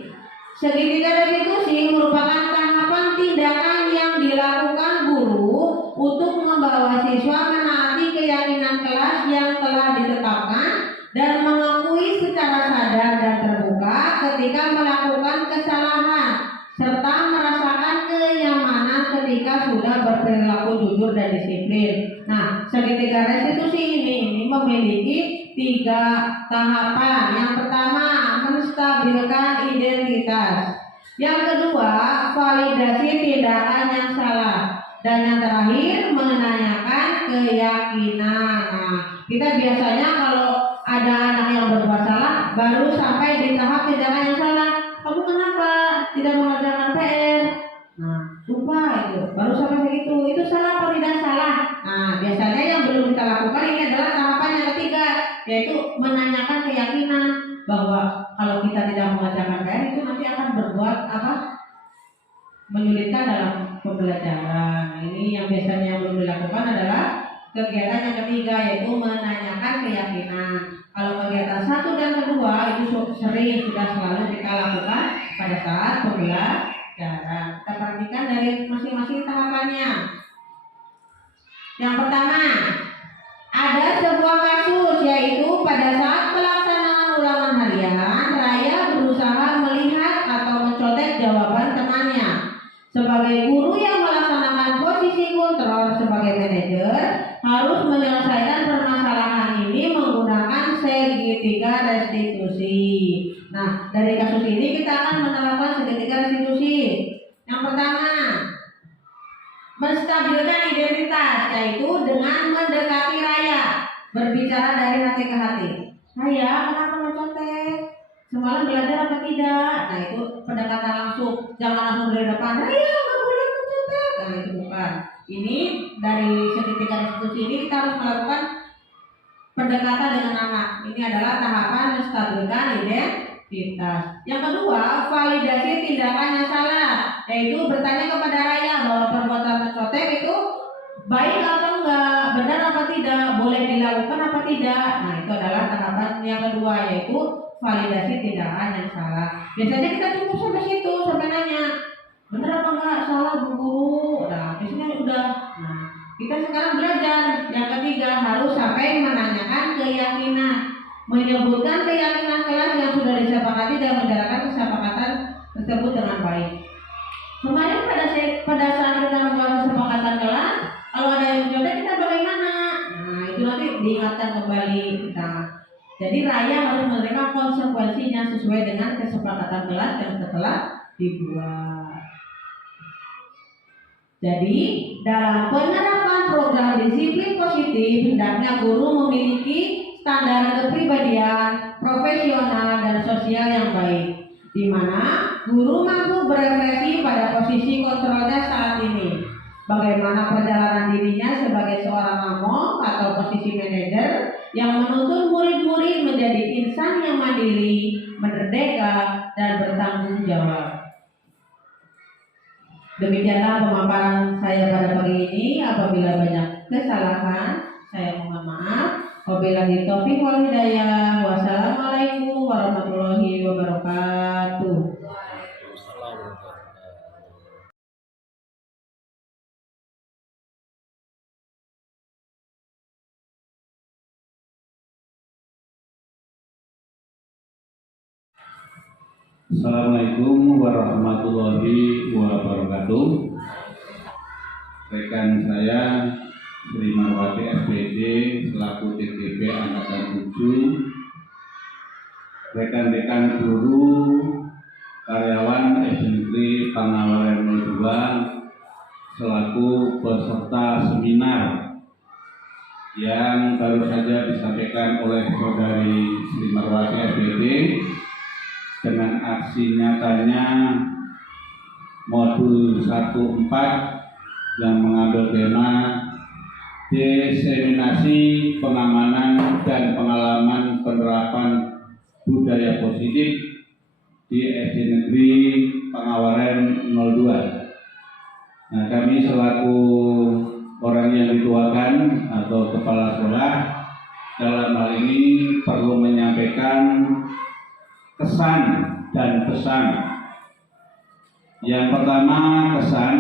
Segitiga restitusi merupakan tahapan tindakan yang dilakukan guru untuk membawa siswa menaati keyakinan kelas yang telah ditetapkan dan mengakui secara sadar dan terbuka ketika melakukan kesalahan serta merasakan kenyamanan ketika sudah berperilaku jujur dan disiplin. Nah, segitiga restitusi ini memiliki 3 tahapan. Yang pertama, menstabilkan identitas. Yang kedua, validasi tindakan yang salah. Dan yang terakhir, menanyakan keyakinan. Nah, kita biasanya kalau ada anak yang berbuat salah, baru sampai di tahap tindakan yang salah. Kamu kenapa tidak mengerjakan PR? Nah, lupa itu. Baru sampai begitu. Itu salah atau tidak salah? Nah, biasanya yang belum kita lakukan ini adalah tahapan yang ketiga, yaitu menanyakan keyakinan bahwa kalau kita tidak mengerjakan PR itu nanti akan berbuat apa? Menyulitkan dalam pembelajaran. Nah, ini yang biasanya yang belum dilakukan adalah kegiatan yang ketiga, yaitu menanyakan keyakinan. Kalau kegiatan 1 dan kedua itu sering sudah selalu kita lakukan pada saat pembelajaran. Kita perhatikan dari masing-masing tahapannya. Yang pertama, ada sebuah kasus, yaitu pada saat pelaksanaan ulangan harian, Raya berusaha melihat atau mencontek jawaban temannya. Sebagai guru yang melaksanakan posisi kontrol sebagai manajer, harus menyelesaikan permasalahan ini menggunakan segitiga restitusi. Nah, dari kasus ini kita akan menerapkan segitiga restitusi. Yang pertama, menstabilkan identitas, yaitu dengan mendekati Raya, berbicara dari hati ke hati. Raya, kenapa mencontek? Semalam belajar apa tidak? Nah, itu pendekatan langsung. Jangan langsung dari depan, Raya nggak boleh mencontek. Nah, itu bukan. Ini dari segitiga restitusi ini kita harus melakukan pendekatan dengan anak. Ini adalah tahapan menstabilkan identitas. Yang kedua, validasi tindakan yang salah, yaitu bertanya kepada Raya bahwa perbuatan mencontek itu baik atau enggak, benar apa tidak, boleh dilakukan apa tidak. Nah, itu adalah tahapan yang kedua, yaitu validasi tindakan yang salah. Biasanya kita cukup sampai situ, sampai nanya benar apa enggak, salah Bu Guru. Nah, biasanya udah. Nah, kita sekarang belajar yang ketiga, harus sampai menanyakan keyakinan, menyebutkan keyakinan kelas yang sudah disepakati dan menjalankan kesepakatan tersebut dengan baik. Kemarin pada saat kita membuat kesepakatan kelas, kalau ada yang mencontek kita bagaimana? Nah, itu nanti diingatkan kembali kita. Jadi Raya harus menerima konsekuensinya sesuai dengan kesepakatan kelas yang setelah dibuat. Jadi dalam penerapan program disiplin positif, hendaknya guru memiliki standar kepribadian, profesional, dan sosial yang baik, di mana guru mampu berefleksi pada posisi kontrolnya saat ini. Bagaimana perjalanan dirinya sebagai seorang among atau posisi manajer yang menuntun murid-murid menjadi insan yang mandiri, merdeka, dan bertanggung jawab. Demikianlah pemaparan saya pada pagi ini. Apabila banyak kesalahan, saya mohon maaf. Wabillahi taufiq wal hidayah. Wassalamualaikum warahmatullahi wabarakatuh. Assalamualaikum warahmatullahi wabarakatuh. Rekan saya Sri Marwati SPD selaku TTP Angkatan 7, rekan-rekan guru, karyawan SD Negeri Pangawaran 02 selaku peserta seminar yang baru saja disampaikan oleh saudari Sri Marwati SPD dengan aksi nyatanya modul 14 yang mengambil tema diseminasi pengamanan dan pengalaman penerapan budaya positif di SD Negeri Pangawaran 02. Nah, kami selaku orang yang dituakan atau kepala sekolah dalam hal ini perlu menyampaikan kesan dan pesan. Yang pertama, kesan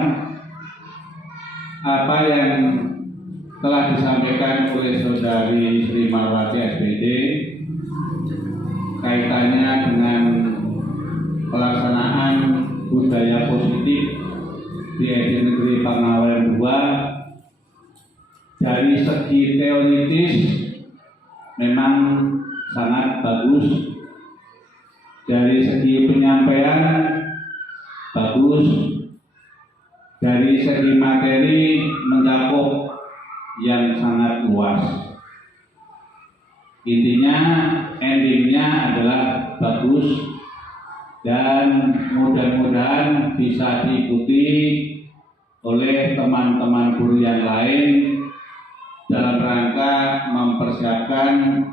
apa yang telah disampaikan oleh Saudari Sri Marwati SPD kaitannya dengan pelaksanaan budaya positif di SD Negeri Pangawaran 2 dari segi teoritis memang sangat bagus, dari segi penyampaian bagus, dari segi materi mencakup yang sangat luas. Intinya, endingnya adalah bagus dan mudah-mudahan bisa diikuti oleh teman-teman guru yang lain dalam rangka mempersiapkan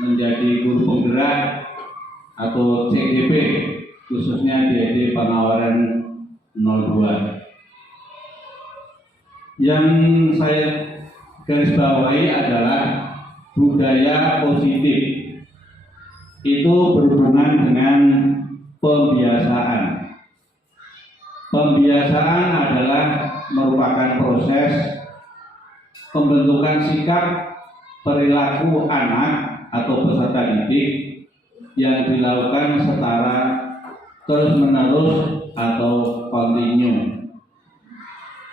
menjadi guru penggerak atau CGP khususnya di SD Pangawaran 02. Yang saya garis bawahi adalah budaya positif. Itu berhubungan dengan pembiasaan. Pembiasaan adalah merupakan proses pembentukan sikap perilaku anak atau peserta didik yang dilakukan secara terus-menerus atau kontinu.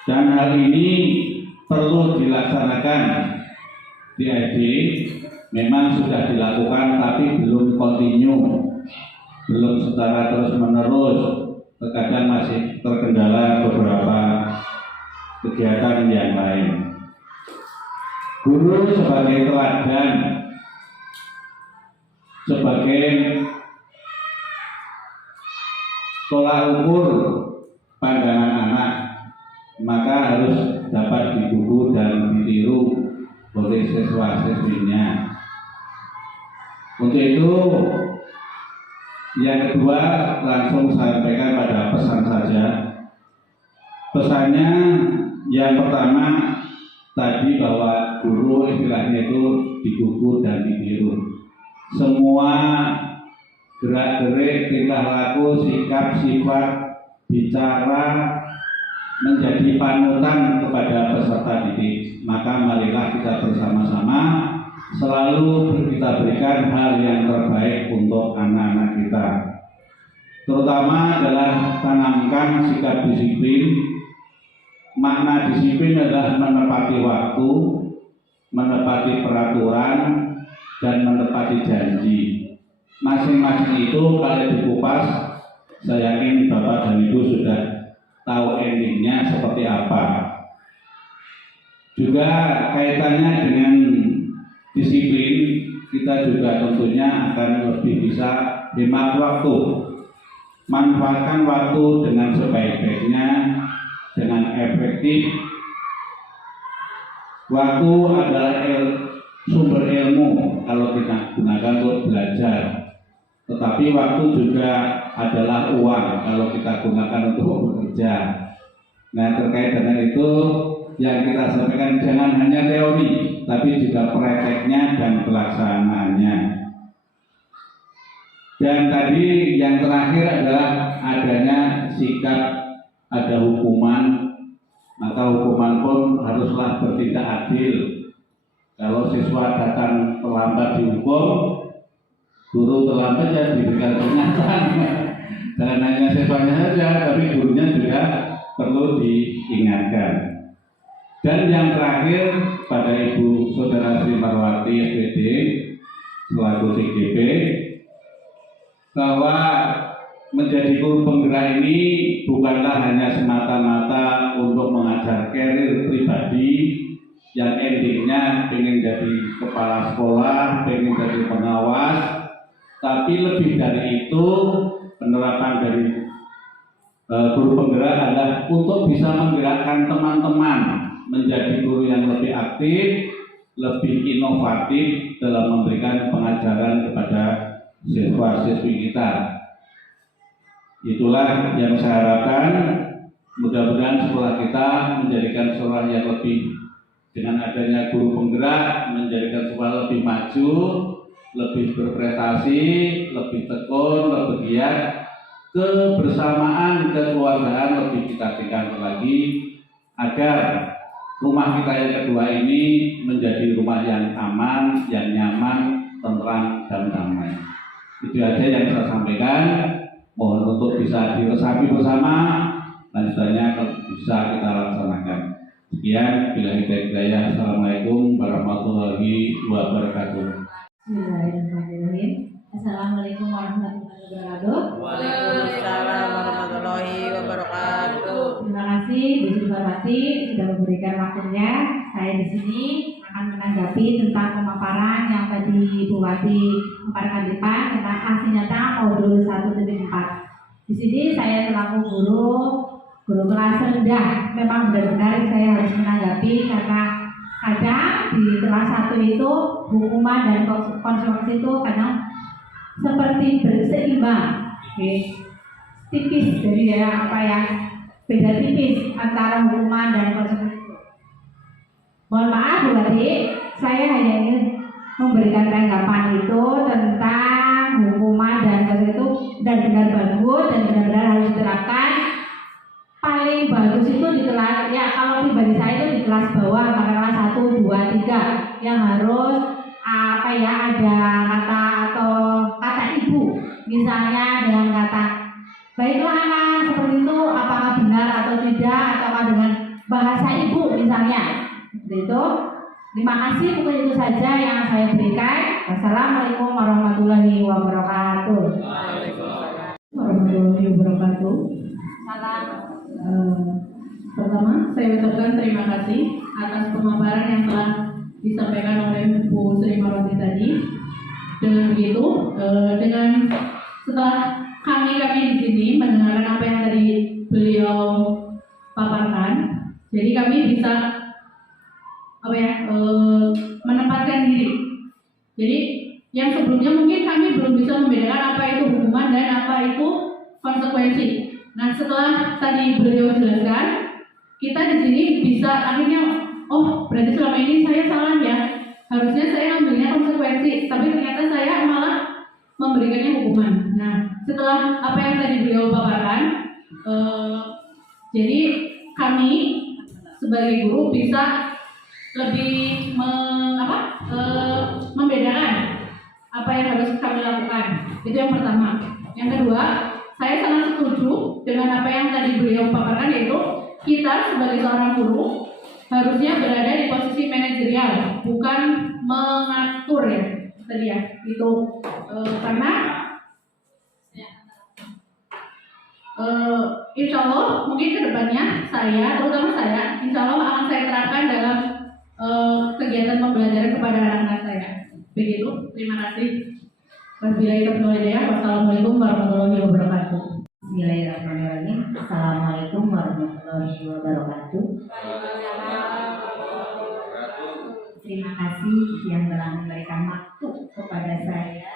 Dan hal ini perlu dilaksanakan di SD, memang sudah dilakukan tapi belum kontinu, belum secara terus-menerus, terkadang masih terkendala beberapa kegiatan yang lain. Guru sebagai teladan, sebagai tolak ukur pandangan anak, maka harus dapat digugu dan ditiru oleh siswa-siswinya. Untuk itu, yang kedua langsung saya sampaikan pada pesan saja. Pesannya yang pertama tadi bahwa guru istilahnya itu digugu dan ditiru. Semua gerak-gerik, tingkah laku, sikap, sifat, bicara menjadi panutan kepada peserta didik. Maka marilah kita bersama-sama selalu kita berikan hal yang terbaik untuk anak-anak kita. Terutama adalah tanamkan sikap disiplin. Makna disiplin adalah menepati waktu, menepati peraturan, dan menepati janji. Masing-masing itu kalau dikupas, saya yakin Bapak dan Ibu sudah tahu endingnya seperti apa. Juga kaitannya dengan disiplin, kita juga tentunya akan lebih bisa hemat waktu. Manfaatkan waktu dengan sebaik-baiknya, dengan efektif. Waktu adalah sumber ilmu kalau kita gunakan untuk belajar. Tetapi waktu juga adalah uang kalau kita gunakan untuk bekerja. Nah, terkait dengan itu yang kita sampaikan jangan hanya teori, tapi juga prakteknya dan pelaksanaannya. Dan tadi yang terakhir adalah adanya sikap ada hukuman, maka hukuman pun haruslah bertindak adil. Kalau siswa datang terlambat dihukum, guru terlambat ya diberikan peringatan. Jangan hanya siswanya saja, tapi gurunya juga perlu diingatkan. Dan yang terakhir pada Ibu Saudara Sri Marwati SPD selaku CGP, bahwa menjadi guru penggerak ini bukanlah hanya semata-mata untuk mengajar karir pribadi yang endingnya pengen jadi kepala sekolah, pengen jadi pengawas, tapi lebih dari itu penerapan dari guru penggerak adalah untuk bisa menggerakkan teman-teman menjadi guru yang lebih aktif, lebih inovatif dalam memberikan pengajaran kepada siswa-siswi kita. Itulah yang saya harapkan Mudah-mudahan sekolah kita menjadikan sekolah yang lebih, dengan adanya guru penggerak, menjadikan sekolah lebih maju, lebih berprestasi, lebih tekun, lebih giat, kebersamaan, kekeluargaan lebih kita tingkatkan lagi, agar rumah kita yang kedua ini menjadi rumah yang aman, yang nyaman, tentram, dan damai. Itu aja yang saya sampaikan. Mohon untuk bisa diresapi bersama, dan selanjutnya bisa kita laksanakan. Sekian, bila hidayah. Assalamualaikum warahmatullahi wabarakatuh. Bismillahirrahmanirrahim. Assalamualaikum warahmatullahi wabarakatuh. Waalaikumsalam warahmatullahi wabarakatuh. Terima kasih Bu Bupati sudah memberikan waktunya. Saya di sini akan menanggapi tentang pemaparan yang tadi Bu Wati paparkan di depan tentang aksi nyata modul 1.4. Di sini saya selaku guru kelas rendah memang benar-benar saya harus menanggapi karena kadang di kelas 1 itu hukuman dan konsekuensi itu kadang seperti berseimbang, tipis, jadi ya beda tipis antara hukuman dan konsekuensi. Mohon maaf Bu Wati, saya hanya ingin memberikan tanggapan itu tentang hukuman dan konsekuensi itu dan benar bagus dan benar-benar harus diterapkan. Paling bagus itu di kelas, ya kalau pribadi saya itu di kelas bawah, pada kelas 1, 2, 3 yang harus ada kata atau kata ibu, misalnya dengan kata baiklah anak seperti itu, apakah benar atau tidak, ataukah dengan bahasa ibu misalnya, seperti itu. Terima kasih, mungkin itu saja yang saya berikan. Wassalamualaikum warahmatullahi wabarakatuh. Warahmatullahi wabarakatuh. Salam. Pertama, saya ucapkan terima kasih atas pemaparan yang telah disampaikan oleh Bu Sri Marwati tadi. Dengan begitu, setelah kami di sini mendengarkan apa yang tadi beliau paparkan, jadi kami bisa menempatkan diri. Jadi yang sebelumnya mungkin kami belum bisa membedakan apa itu hukuman dan apa itu konsekuensi. Nah, setelah tadi beliau jelaskan, kita di sini bisa akhirnya, oh berarti selama ini saya salah ya. Harusnya saya ambilnya konsekuensi, tapi ternyata saya malah memberikannya hukuman. Nah, setelah apa yang tadi beliau paparkan, jadi kami sebagai guru bisa lebih membedakan apa yang harus kami lakukan. Itu yang pertama. Yang kedua, saya sangat setuju dengan apa yang tadi beliau paparkan, yaitu kita sebagai seorang guru harusnya berada di posisi manajerial, bukan mengatur ya tadi ya. Itu karena insya Allah mungkin kedepannya terutama saya, insya Allah akan saya terapkan dalam kegiatan pembelajaran kepada anak-anak saya. Begitu, terima kasih. Wassalamualaikum warahmatullahi wabarakatuh. Bismillahirrahmanirrahim. Assalamualaikum warahmatullahi wabarakatuh. Terima kasih yang telah memberikan waktu kepada saya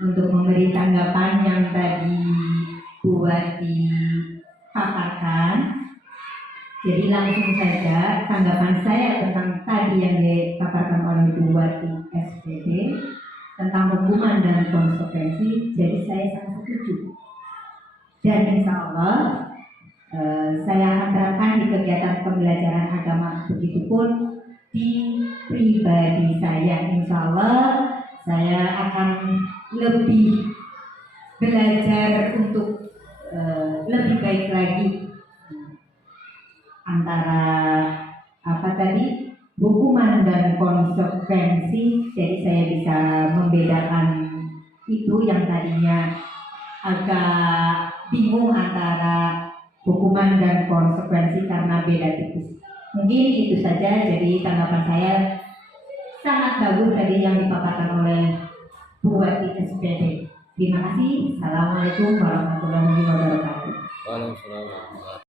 untuk memberi tanggapan yang tadi buat dipaparkan. Jadi langsung saja tanggapan saya tentang tadi yang dipaparkan oleh Bu Wati SPD tentang hukuman dan konsekuensi. Jadi saya sangat setuju. Dan insya Allah saya akan terapkan di kegiatan pembelajaran agama, begitupun di pribadi saya. Insya Allah saya akan lebih belajar untuk lebih baik lagi antara hukuman dan konsekuensi. Jadi saya bisa membedakan itu yang tadinya agak bingung antara hukuman dan konsekuensi karena beda tipis. Mungkin itu saja. Jadi tanggapan saya sangat bagus tadi yang dipaparkan oleh Bu Wati SPD. Terima kasih. Assalamualaikum warahmatullahi wabarakatuh. Waalaikumsalam.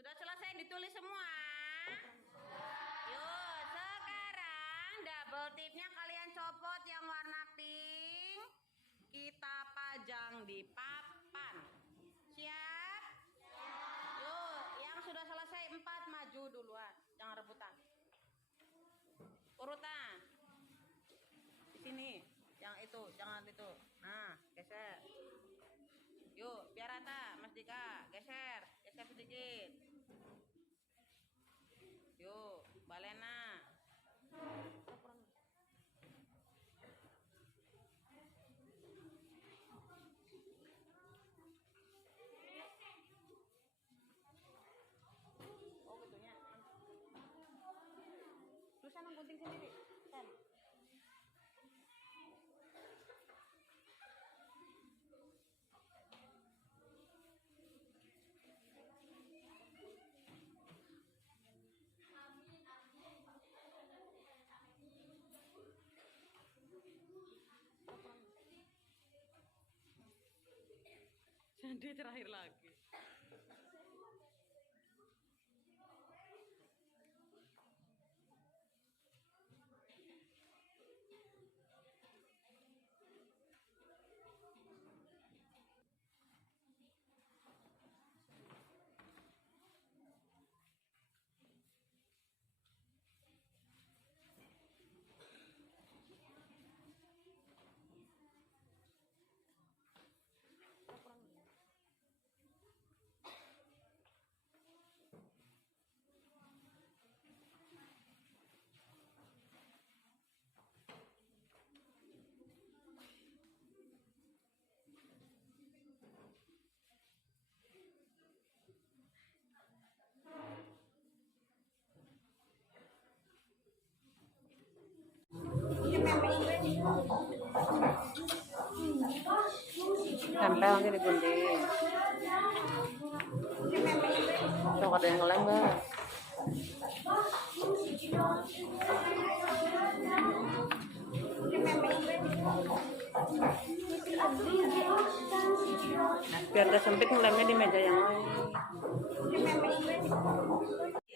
Sudah selesai ditulis semua? Yuk, sekarang double tipnya kalian copot yang warna pink. Kita pajang di papan. Siap? Yuk, yang sudah selesai 4 maju duluan. Jangan rebutan. Urutan. Di sini. Yang itu, jangan itu. Nah, geser. Yuk, biar rata, Mas Dika. Geser sedikit. Yuk, Balena. Oh, gitunya. Terus sana gunting sendiri. Kan. Jadi terakhir lagi. Tempel nanti digunting. Tuh ada yang ngelem nggak? Biar gak sempit ngelemnya di meja yang lain.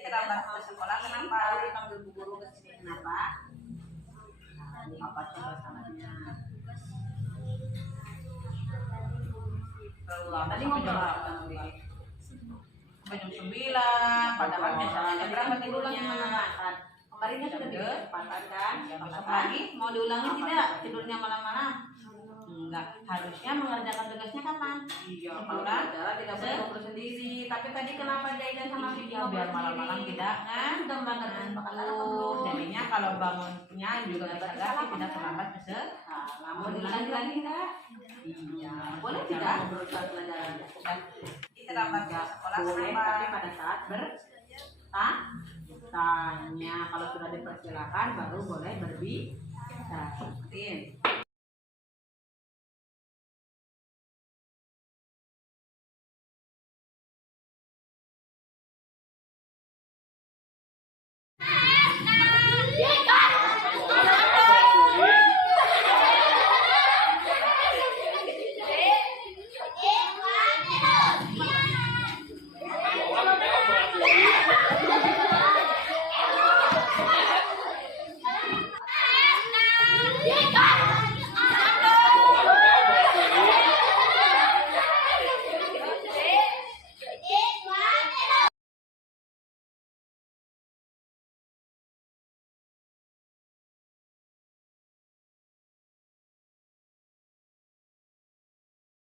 Terlambat ke sekolah kenapa? Dipanggil bu guru ke sini kenapa? Apa coba salahnya? Tadi mau berapa? Sampai jam 9, padahal biasanya jam berapa tidurnya? Kemarinnya sudah dicepatkan kan? Besok lagi mau diulangi tidak? Tidurnya malam-malam? Enggak, harusnya mengerjakan tugasnya kapan? Iya, sekolah tidak boleh ngobrol sendiri. Tapi tadi kenapa Jaidan sama Vicky biar malam-malam tidak kan? Gambar dengan jadinya kalau bangunnya juga bisa ganti tidak terlambat bisa. Mau diulangi lagi enggak? Iya, boleh tidak? Berusaha pelajaran. Kita terlambat ke sekolah boleh, tapi pada saat tanya kalau sudah dipersilakan baru boleh berbicara. merdeka.